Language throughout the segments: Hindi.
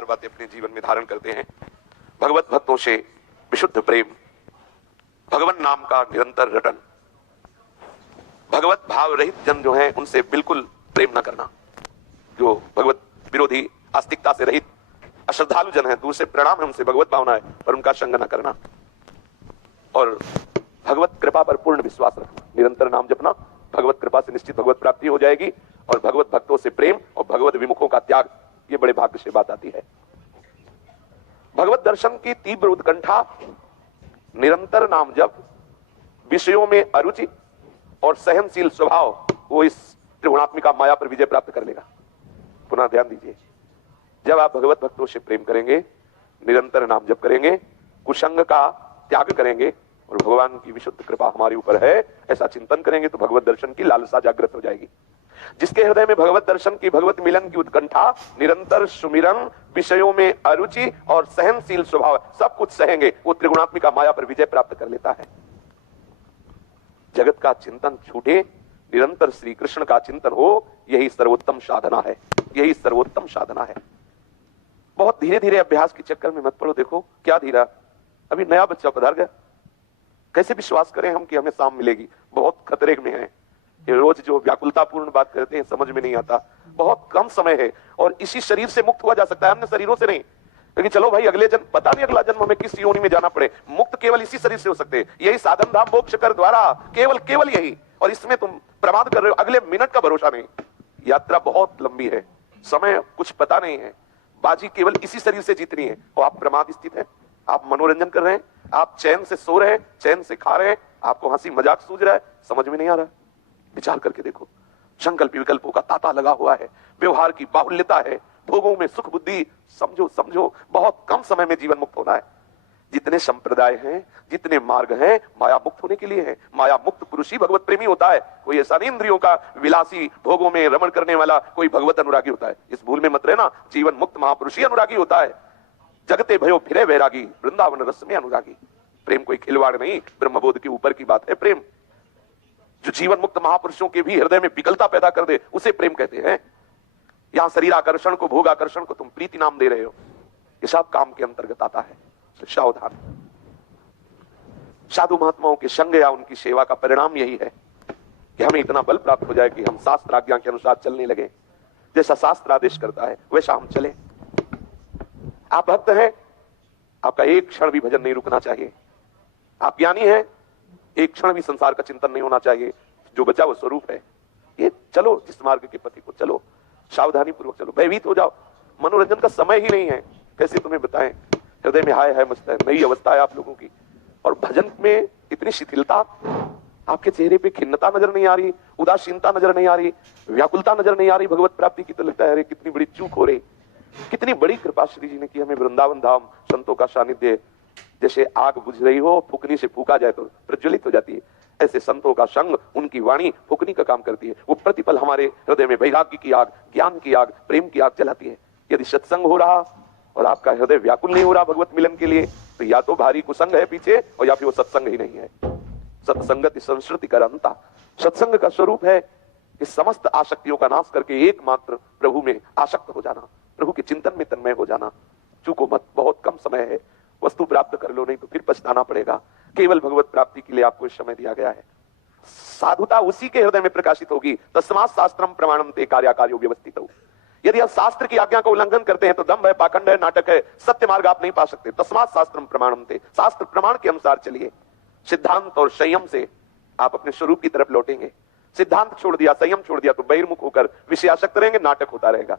चार बातें अपने जीवन में धारण करते हैं। भगवत भक्तों से विशुद्ध प्रेम, भगवान नाम का निरंतर रटन, भगवत भाव रहित जन जो है उनसे बिल्कुल प्रेम न करना, जो भगवत विरोधी आस्तिकता से रहित अश्रद्धालु जन है दूर से प्रणाम है, उनसे भगवत भावना है पर उनका संग न करना, और भगवत कृपा पर पूर्ण विश्वास रखना, निरंतर नाम जपना, भगवत कृपा से निश्चित भगवत प्राप्ति हो जाएगी, और भगवत भक्तों से प्रेम और भगवत विमुखों का त्याग, ये बड़े भाग्य से बात आती है। भगवत दर्शन की तीव्र उत्कंठा, निरंतर नाम जप, विषयों में अरुचि और सहनशील स्वभाव, वो इस त्रिगुणात्मिका माया पर विजय प्राप्त कर लेगा। पुनः ध्यान दीजिए, जब आप भगवत भक्तों से प्रेम करेंगे, निरंतर नाम जप करेंगे, कुसंग का त्याग करेंगे और भगवान की विशुद्ध कृपा हमारे ऊपर है ऐसा चिंतन करेंगे, तो भगवत दर्शन की लालसा जागृत हो जाएगी। जिसके हृदय में भगवत दर्शन की, भगवत मिलन की उत्कंठा, निरंतर सुमिरन, विषयों में अरुचि और सहनशील स्वभाव, सब कुछ सहेंगे, वो त्रिगुणात्मिका माया पर विजय प्राप्त कर लेता है। जगत का चिंतन छूटे, निरंतर श्री कृष्ण का चिंतन हो, यही सर्वोत्तम साधना है, यही सर्वोत्तम साधना है। बहुत धीरे धीरे अभ्यास के चक्कर में मत पड़ो। देखो क्या धीरा, अभी नया बच्चा पधार गया, कैसे विश्वास करें हम कि हमें शाम मिलेगी, बहुत खतरे में है। ये रोज जो व्याकुलतापूर्ण बात करते हैं समझ में नहीं आता, बहुत कम समय है और इसी शरीर से मुक्त हुआ जा सकता है, अन्य शरीरों से नहीं। लेकिन चलो भाई अगले जन्म, पता नहीं अगला जन्म हमें किस योनि में जाना पड़े, मुक्त केवल इसी शरीर से हो सकते हैं। यही साधन धाम मोक्ष कर द्वारा, केवल केवल यही, और इसमें तुम प्रमाद कर रहे हो, अगले मिनट का भरोसा नहीं। यात्रा बहुत लंबी है, समय कुछ पता नहीं है, बाजी केवल इसी शरीर से जीतनी है, और आप प्रमाद स्थित है, आप मनोरंजन कर रहे हैं, आप चैन से सो रहे हैं, चैन से खा रहे हैं, आपको हंसी मजाक सूझ रहा है, समझ में नहीं आ रहा। विचार करके देखो, संकल्प विकल्पों का तांता लगा हुआ है, व्यवहार की बाहुल्यता है, भोगों में सुख बुद्धि, समझो समझो बहुत कम समय में जीवन मुक्त होना है। जितने संप्रदाय हैं, जितने मार्ग हैं, माया मुक्त होने के लिए है। माया मुक्त पुरुष ही भगवत प्रेमी होता है, कोई ऐसा नहीं इंद्रियों का विलासी, भोगों में रमण करने वाला कोई भगवत अनुरागी होता है। इस भूल में मत रहना, जीवन मुक्त महापुरुष ही अनुरागी होता है। जगते भयो फिरे वैरागी, वृंदावन रस में अनुरागी। प्रेम कोई खिलवाड़ नहीं, ब्रह्मबोध के ऊपर की बात है प्रेम। जो जीवन मुक्त महापुरुषों के भी हृदय में विकलता पैदा कर दे, उसे प्रेम कहते हैं। यहां शरीर आकर्षण को, भोग आकर्षण को तुम प्रीति नाम दे रहे हो, ये सब काम के अंतर्गत आता है। सावधान। साधु महात्माओं के संग या उनकी सेवा का परिणाम यही है कि हमें इतना बल प्राप्त हो जाए कि हम शास्त्र आज्ञा के अनुसार चलने लगे, जैसा शास्त्र आदेश करता है वैसा हम चले। आप भक्त हैं, आपका एक क्षण भी भजन नहीं रुकना चाहिए। आप ज्ञानी हैं, एक क्षण भी संसार का चिंतन नहीं होना चाहिए। जो बचा वो स्वरूप है। ये चलो, जिस मार्ग के पति को चलो, सावधानी पूर्वक चलो, भयभीत हो जाओ। मनोरंजन का समय ही नहीं है, कैसे तुम्हें बताएं। हृदय में हाय हाय मचता है, नई अवस्था है आप लोगों की। और भजन में इतनी शिथिलता, आपके चेहरे पे खिन्नता नजर नहीं आ रही, उदासीनता नजर नहीं आ रही, व्याकुलता नजर नहीं आ रही भगवत प्राप्ति की। तो लगता है अरे कितनी बड़ी चूक हो रही, कितनी बड़ी कृपा श्री जी ने की हमें। वृंदावन धाम, संतों का सानिध्य, जैसे आग बुझ रही हो, फूकनी से फूका जाए तो प्रज्वलित हो जाती है, ऐसे संतों का संग, उनकी वाणी फूकनी का काम करती है। वो प्रतिपल हमारे हृदय में वैराग्य की आग, ज्ञान की आग, प्रेम की आग जलाती है। यदि सत्संग हो रहा और आपका हृदय व्याकुल नहीं हो रहा भगवत मिलन के लिए, तो या तो भारी कुसंग है पीछे, और या फिर वो सत्संग ही नहीं है। सत्संगति संस्कृति का अंता। सत्संग का स्वरूप है कि समस्त आसक्तियों का नाश करके एकमात्र प्रभु में आसक्त हो जाना, प्रभु के चिंतन में तन्मय हो जाना। चूको मत, बहुत कम समय है, वस्तु प्राप्त कर लो, नहीं तो फिर पछताना पड़ेगा। केवल भगवत प्राप्ति के लिए आपको इस समय दिया गया है। साधुता उसी के हृदय में प्रकाशित होगी। तस्मात् शास्त्रम प्रमाणम ते कार्याकार्यो व्यवस्थित हो। यदि आप शास्त्र की आज्ञा का उल्लंघन करते हैं तो दंभ है, पाखंड है, नाटक है, सत्य मार्ग आप नहीं पा सकते। तस्मात् शास्त्रम प्रमाणम ते, शास्त्र प्रमाण के अनुसार चलिए। सिद्धांत और संयम से आप अपने स्वरूप की तरफ लौटेंगे। सिद्धांत छोड़ दिया, संयम छोड़ दिया तो बहिर्मुख होकर विषयासक्त रहेंगे, नाटक होता रहेगा।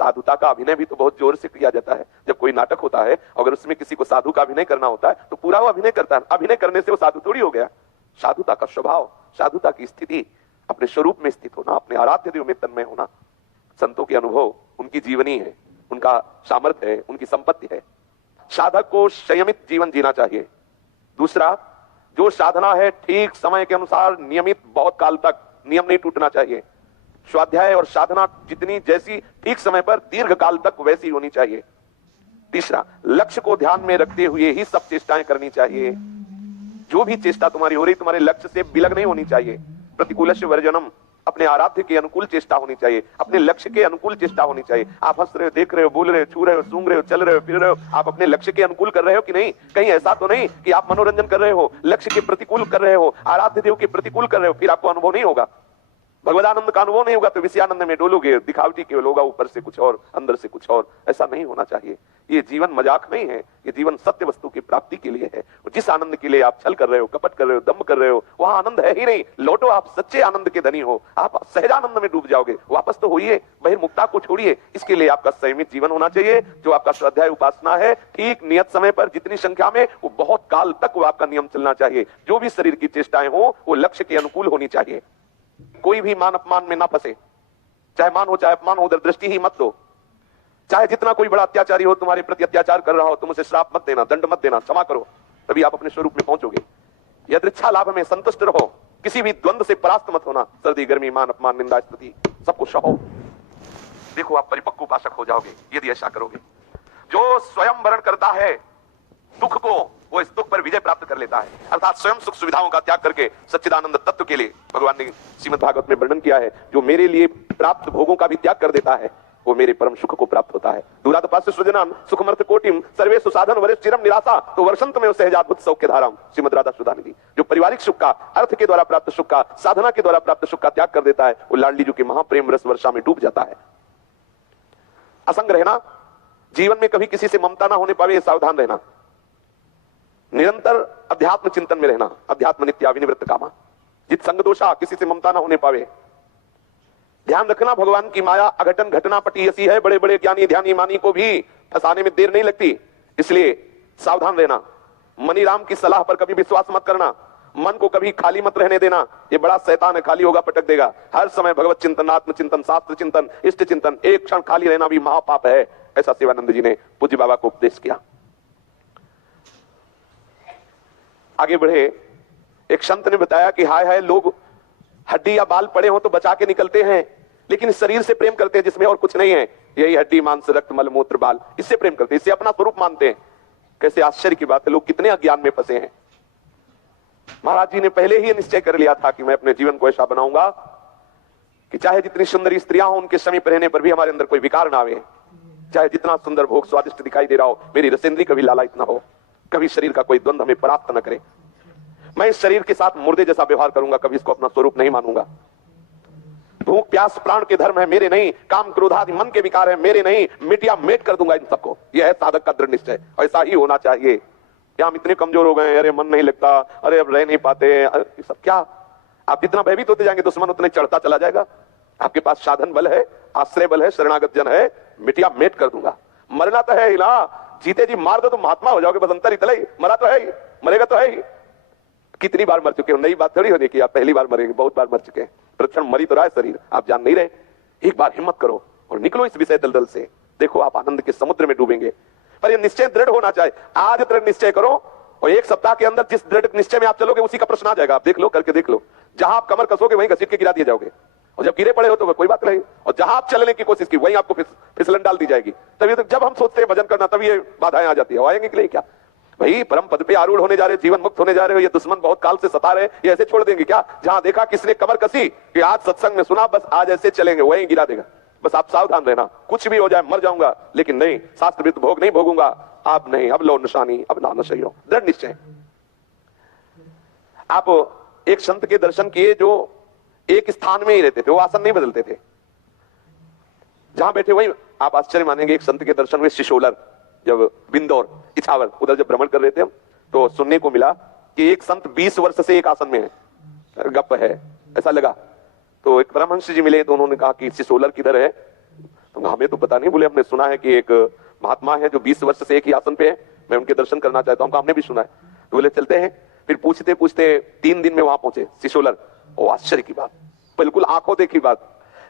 साधुता का अभिनय भी तो बहुत जोर से किया जाता है। जब कोई नाटक होता है, अगर उसमें किसी को साधु का अभिनय करना होता है तो पूरा वो अभिनय करता है। अभिनय करने से वो साधु थोड़ी हो गया। साधुता का स्वभाव, साधुता की स्थिति, अपने स्वरूप में स्थित होना, अपने आराध्य देव में तन्मय होना। संतों के अनुभव उनकी जीवनी है, उनका सामर्थ्य है, उनकी संपत्ति है। साधक को संयमित जीवन जीना चाहिए। दूसरा, जो साधना है ठीक समय के अनुसार नियमित, बहुत काल तक नियम नहीं टूटना चाहिए। स्वाध्याय और साधना जितनी जैसी ठीक समय पर दीर्घ काल तक वैसी होनी चाहिए। तीसरा, लक्ष्य को ध्यान में रखते हुए ही सब चेष्टाएं करनी चाहिए। जो भी चेष्टा तुम्हारी हो रही, तुम्हारे लक्ष्य से विलग नहीं होनी चाहिए। प्रतिकूलस्य वर्जनम, अपने आराध्य के अनुकूल चेष्टा होनी चाहिए, अपने लक्ष्य के अनुकूल चेष्टा होनी चाहिए। आप हंस रहे हो, देख रहे हो, बोल रहे हो, छू रहे हो, सूंघ रहे हो, चल रहे हो, फिर रहे हो, आप अपने लक्ष्य के अनुकूल कर रहे हो कि नहीं? कहीं ऐसा तो नहीं कि आप मनोरंजन कर रहे हो, लक्ष्य के प्रतिकूल कर रहे हो, आराध्य देव के प्रतिकूल कर रहे हो, फिर आपको अनुभव नहीं होगा, भगवदानंद का अनुभव नहीं होगा, तो विषयानंद में डोलोगे, दिखावटी केवल होगा, ऊपर से कुछ और, अंदर से कुछ और। ऐसा नहीं होना चाहिए। ये जीवन मजाक नहीं है, ये जीवन सत्य वस्तु की प्राप्ति के लिए है। जिस आनंद के लिए आप छल कर रहे हो, कपट कर रहे हो, दम्भ कर रहे हो, वहां आनंद है ही नहीं। लौटो, आप सच्चे आनंद के धनी हो, आप सहजानंद में डूब जाओगे। वापस तो होइए, बहिर्मुक्ता को छोड़िए। इसके लिए आपका संयमित जीवन होना चाहिए। जो आपका स्वाध्याय उपासना है, ठीक नियत समय पर जितनी संख्या में, वो बहुत काल तक वो आपका नियम चलना चाहिए। जो भी शरीर की चेष्टाएं हो, वो लक्ष्य के अनुकूल होनी चाहिए। कोई भी मान अपमान में ना फंसे, चाहे मान हो चाहे अपमान हो, उधर दृष्टि ही मत दो। चाहे जितना कोई बड़ा अत्याचारी हो, तुम्हारे प्रति अत्याचार कर रहा हो, तुम उसे श्राप मत देना, दंड मत देना, क्षमा करो, तभी आप अपने स्वरूप में पहुंचोगे। यदृच्छा लाभ में संतुष्ट रहो, किसी भी द्वंद्व से परास्त मत होना। सर्दी गर्मी मान अपमान निंदा स्तुति सबको सहो। देखो, आप परिपक्व उपासक हो जाओगे यदि ऐसा करोगे। जो स्वयं वरण करता है दुख को, वो इस दुख पर विजय प्राप्त कर लेता है। अर्थात स्वयं सुख सुविधाओं का त्याग करके सच्चिदानंद तत्व के लिए, भगवान ने श्रीमद् भागवत में वर्णन किया है, जो मेरे लिए प्राप्त भोगों का भी त्याग कर देता है, वो मेरे परम सुख को प्राप्त होता है। दूरादपास्य सृजनाम सुखमर्थ कोटिम सर्वे सुसाधन वरिष्ठ चिरम निराशा तो वर्षंत में सहजाद्भुत सौख्य धाराम। श्रीमद् राधा सुधा निधि। जो पारिवारिक सुख का, अर्थ के द्वारा प्राप्त सुख का, साधना के द्वारा प्राप्त सुख का त्याग कर देता है, वो लाडली जी के महाप्रेम रस वर्षा में डूब जाता है। असंग रहना, जीवन में कभी किसी से ममता ना होने पावे, सावधान रहना। निरंतर अध्यात्म चिंतन में रहना, अध्यात्म नित्या विनिवृत्त कामा। जित संग दोषा, किसी से ममता ना होने पावे। ध्यान रखना, भगवान की माया अघटन घटना पटी ऐसी है, बड़े बड़े ज्ञानी ध्यानी मानी को भी फंसाने में देर नहीं लगती, इसलिए सावधान रहना। मनीराम की सलाह पर कभी विश्वास मत करना। मन को कभी खाली मत रहने देना, ये बड़ा शैतान है, खाली होगा पटक देगा। हर समय भगवत चिंतन, आत्म चिंतन, शास्त्र चिंतन, इष्ट चिंतन। एक क्षण खाली रहना भी महापाप है, ऐसा शिवानंद जी ने पूज्य बाबा को उपदेश किया। आगे बढ़े, एक संत ने बताया कि हाय हाय, लोग हड्डी या बाल पड़े हो तो बचा के निकलते हैं, लेकिन इस शरीर से प्रेम करते हैं जिसमें और कुछ नहीं है, यही हड्डी मांस रक्त मल मूत्र बाल, इससे प्रेम करते हैं, इससे अपना स्वरूप मानते हैं। कैसे आश्चर्य की बात है, लोग कितने अज्ञान में फंसे हैं। महाराज जी ने पहले ही निश्चय कर लिया था कि मैं अपने जीवन को ऐसा बनाऊंगा कि चाहे जितनी सुंदर स्त्रियां हो, उनके समीप रहने पर भी हमारे अंदर कोई विकार ना आवे। चाहे जितना सुंदर भोग स्वादिष्ट दिखाई दे रहा हो, मेरी रसेंद्री कभी लालायित ना हो, कभी शरीर का कोई द्वंद्व हमें परास्त न करे। मैं इस शरीर के साथ मुर्दे जैसा व्यवहार करूंगा, कभी इसको अपना स्वरूप नहीं मानूंगा। भूख प्यास प्राण के धर्म है, मेरे नहीं। काम क्रोध आदि मन के विकार है, मेरे नहीं। मिटिया मेट कर दूंगा इन सबको। यह है साधक का दृढ़ निश्चय, ऐसा ही होना चाहिए। क्या हम इतने कमजोर हो गए, अरे मन नहीं लगता, अरे अब रह नहीं पाते, ये सब क्या? आप जितना भयभीत होते जाएंगे, दुश्मन उतने चढ़ता चला जाएगा। आपके पास साधन बल है, आश्रय बल है, शरणागत जन है, मिटिया मेट कर दूंगा। मरना तो है ही ना, जीते जी मार दो तो महात्मा हो जाओगे, बस अंतर इतना ही। मरा तो है ही, मरेगा तो है ही। कितनी बार मर चुके हो, नई बात थोड़ी होने की आप पहली बार मरेंगे, बहुत बार मर चुके हैं। प्रतिक्षण मरी तो रहा है शरीर, आप जान नहीं रहे। एक बार हिम्मत करो और निकलो इस विषय दलदल से। देखो, आप आनंद के समुद्र में डूबेंगे, पर यह निश्चय दृढ़ होना चाहिए। आज दृढ़ निश्चय करो और एक सप्ताह के अंदर जिस दृढ़ निश्चय में आप चलोगे, उसी का प्रश्न आ जाएगा। आप देख लो, करके देख लो। जहां आप कमर कसोगे वहीं घसीट के गिरा दिए जाओगे, और जब गिरे पड़े हो तो कोई बात नहीं। और जहां आप चलने की कोशिश की, वहीं आपको फिसलन डाल दी जाएगी। तभी तो जब हम सोचते हैं भजन करना, तभी ये बाधाएं आ जाती है। आएंगे कि नहीं? क्या भाई, परम पद पे आरूढ़ होने जा रहे, जीवन मुक्त होने जा रहे हो, ये दुश्मन बहुत काल से सता रहे, ये ऐसे छोड़ देंगे क्या? जहां देखा किसने कमर कसी कि आज सत्संग में सुना, बस आज ऐसे चलेंगे, वहीं गिरा देगा। बस आप सावधान रहना, कुछ भी हो जाए, मर जाऊंगा लेकिन नहीं, शास्त्र विरुद्ध भोग नहीं भोगूंगा। आप नहीं, अब लो निशानी, अब ना नशा हो, दृढ़ निश्चय। आप एक संत के दर्शन किए जो एक स्थान में ही रहते थे, वो आसन नहीं बदलते थे, जहां बैठे वहीं। आप आश्चर्य मानेंगे, एक संत के दर्शन हुए शिशोलर, जब बिंदौर इछावर उधर जब भ्रमण कर रहे थे हम, तो सुनने को मिला कि एक संत 20 वर्ष से एक आसन में है। गप है, ऐसा लगा। तो एक परमहंस जी मिले, तो उन्होंने कहा कि शिशोलर किधर है? तो हमें तो पता नहीं। बोले, हमने सुना है कि एक महात्मा है जो 20 वर्ष से एक ही आसन पे है, मैं उनके दर्शन करना चाहता हूं। हमने भी सुना है। तो बोले चलते हैं। फिर पूछते पूछते 3 दिन में वहां पहुंचे शिशोलर। ओ आश्चर्य की बात, बिल्कुल आंखों देखी बात।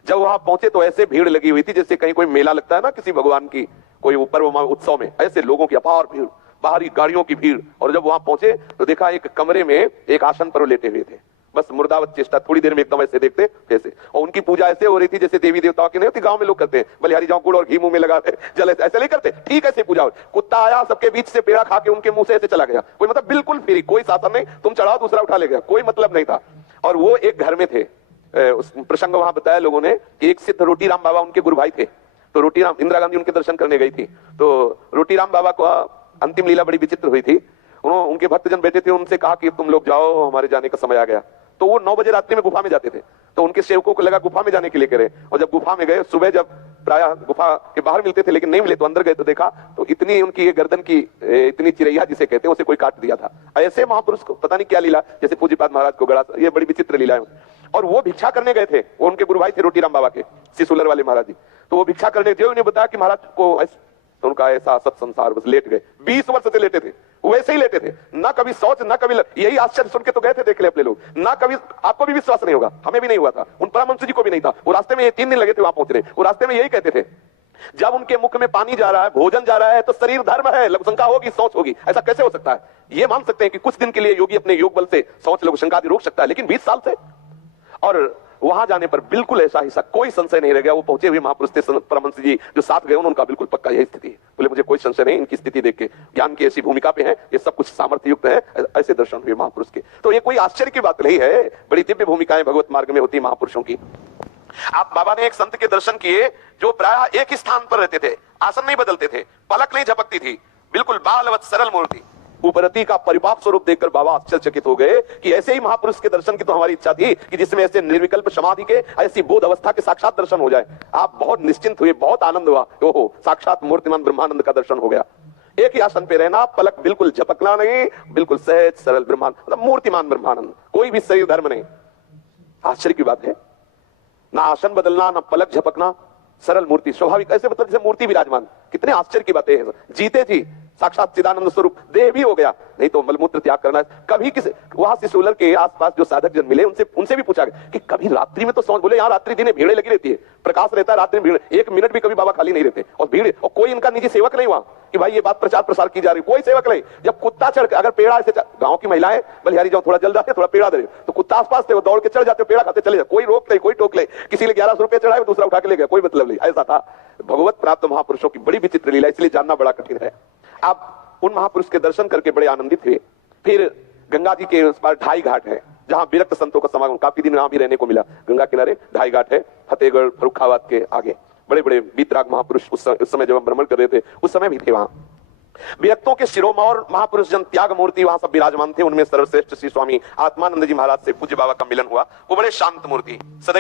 जब वहां पहुंचे तो ऐसे भीड़ लगी हुई थी जैसे कहीं कोई मेला लगता है ना, किसी भगवान की कोई ऊपर उत्सव में, ऐसे लोगों की अपार भीड़, बाहरी गाड़ियों की भीड़। और जब वहां पहुंचे तो देखा एक कमरे में एक आसन पर लेटे हुए थे, बस मुर्दावत चेष्टा, थोड़ी देर में एकदम ऐसे देखते ऐसे। और उनकी पूजा ऐसे हो रही थी जैसे देवी देवताओं की नहीं होती, गांव में लोग करते हैं, बलिहारी जाओ गुड़ और घी मुंह में लगाते, जल ऐसे नहीं करते, ठीक ऐसे पूजा हो। कुत्ता आया, सबके बीच से पेड़ा खा के उनके मुंह से ऐसे चला गया। कोई मतलब बिल्कुल फ्री, कोई शासन नहीं, तुम चढ़ाओ दूसरा उठा ले गया, कोई मतलब नहीं था। और वो एक घर में थे, उस प्रसंग वहां बताया लोगों ने कि एक सिद्ध रोटीराम बाबा उनके गुरु भाई थे। तो रोटीराम, इंदिरा गांधी उनके दर्शन करने गई थी, तो रोटीराम बाबा को अंतिम लीला बड़ी विचित्र हुई थी। उनके भक्तजन बैठे थे, उनसे कहा कि तुम लोग जाओ, हमारे जाने का समय आ गया। तो वो 9 बजे रात्रि में गुफा में जाते थे, तो उनके सेवकों को लगा गुफा में जाने के लिए कह रहे, और जब गुफा में गए, सुबह जब प्रायः गुफा के बाहर मिलते थे लेकिन नहीं मिले, तो अंदर गए तो देखा तो इतनी उनकी ये गर्दन की इतनी चिरैया जिसे कहते हैं, उसे कोई काट दिया था। ऐसे महापुरुष को पता नहीं क्या लीला, जैसे पूज्यपाद महाराज को गड़ा, ये बड़ी विचित्र लीला है। और वो भिक्षा करने गए थे, वो उनके गुरु भाई थे रोटीराम बाबा के, सिसुलर वाले महाराज जी। तो वो भिक्षा करने गए, उन्हें बताया कि महाराज को तो उनका ऐसा सत संसार, बस लेट गए। 20 वर्ष से लेटे थे, वैसे ही लेटे थे, ना कभी शौच ना कभी यही आश्चर्य सुन के तो गए थे, देख ले अपने लोग, ना कभी, आपको भी विश्वास नहीं होगा, हमें भी नहीं हुआ था, उन परमहंस जी को भी नहीं था। वो रास्ते में ये 3 दिन लगे थे वहां पहुंचने, वो रास्ते में यही कहते थे, जब उनके मुख में पानी जा रहा है, भोजन जा रहा है, तो शरीर धर्म है, लघुशंका होगी, शौच होगी। ऐसा कैसे हो सकता है? ये मान सकते हैं कि कुछ दिन के लिए योगी अपने योग बल से शौच लघुशंका आदि रोक सकता है, लेकिन 20 साल से। और वहां जाने पर बिल्कुल ऐसा हिस्सा कोई संशय नहीं रह गया। वो पहुंचे हुए महापुरुष थे परमहंस जी जो साथ गए, उनका बिल्कुल पक्का यही स्थिति है। बोले मुझे कोई संशय नहीं, इनकी स्थिति देख के, ज्ञान की ऐसी भूमिका पे है, ये सब कुछ सामर्थ्य युक्त है, ऐसे दर्शन हुए महापुरुष के। तो ये कोई आश्चर्य की बात नहीं है, बड़ी दिव्य भूमिकाएं भगवत मार्ग में होती है महापुरुषों की। आप बाबा ने एक संत के दर्शन किए जो प्रायः एक ही स्थान पर रहते थे, आसन नहीं बदलते थे, पलक नहीं झपकती थी, बिल्कुल बालवत सरल मूर्ति। उपरति का परिपाक स्वरूप देखकर बाबा आश्चर्यचकित हो गए कि ऐसे ही महापुरुष के दर्शन की तो हमारी इच्छा थी कि जिसमें ऐसे निर्विकल्प समाधि के, ऐसी बोध अवस्था के साक्षात दर्शन हो जाए। आप बहुत निश्चिंत हुए, बहुत आनंद हुआ, ओहो साक्षात मूर्तिमान ब्रह्मानंद का दर्शन हो गया। एक ही आसन पे रहना, पलक बिल्कुल झपकना नहीं, बिल्कुल सहज सरल ब्रह्मानंद, मतलब मूर्तिमान ब्रह्मानंद, कोई भी शरीर धर्म नहीं। आश्चर्य की बात है, ना आसन बदलना, ना पलक झपकना, सरल मूर्ति, स्वाभाविक, ऐसे मतलब जैसे मूर्ति विराजमान। कितने आश्चर्य की बातें हैं। जीते थी साक्षात चिदानंद स्वरूप, देह भी हो गया, नहीं तो मलमूत्र त्याग करना। कभी किसी वहां सिसोलर के आसपास जो साधक जन मिले, उनसे भी पूछा कि कभी रात्रि में तो समझ, बोले यहाँ रात्रि दिन भीड़ लगी रहती है, प्रकाश रहता है, रात्रि में भीड़, 1 मिनट भी कभी बाबा खाली नहीं रहते, और भीड़, और कोई इनका निजी सेवक नहीं वहां कि भाई ये बात प्रचार प्रसार की जा रही, कोई सेवक नहीं। जब कुत्ता चढ़, अगर पेड़ा ऐसे, गांव की महिलाएं बलिहारी जाओ, थोड़ा जल्द आते, थोड़ा पेड़ा दे, तो कुत्ता आसपास थे, वो दौड़ के चढ़ जाते, पेड़ा खाते चले जाते, कोई रोक ले, कोई टोक ले, किसी ने 1100 रुपए चढ़ाए, दूसरा उठा के ले गया, कोई मतलब नहीं। ऐसा था भगवत प्राप्त महापुरुषों की बड़ी विचित्र लीला, इसलिए जानना बड़ा कठिन है। आप उन महापुरुष के दर्शन करके बड़े आनंदित हुए। फिर गंगा जी के उस पार ढाई घाट है, जहां विरक्त संतों का समागम, काफी दिन वहां भी रहने को मिला। गंगा किनारे ढाई घाट है, फतेहगढ़ फर्रुखाबाद के आगे। बड़े बड़े बीतराग महापुरुष उस समय जब हम भ्रमण कर रहे थे, उस समय भी थे वहां। विरक्तों के शिरोमौर महापुरुष जन त्याग मूर्ति वहां सब विराजमान थे। उनमें सर्वश्रेष्ठ श्री स्वामी आत्मानंद जी महाराज से पूज्य बाबा का मिलन हुआ। वो बड़े शांत मूर्ति, सदैव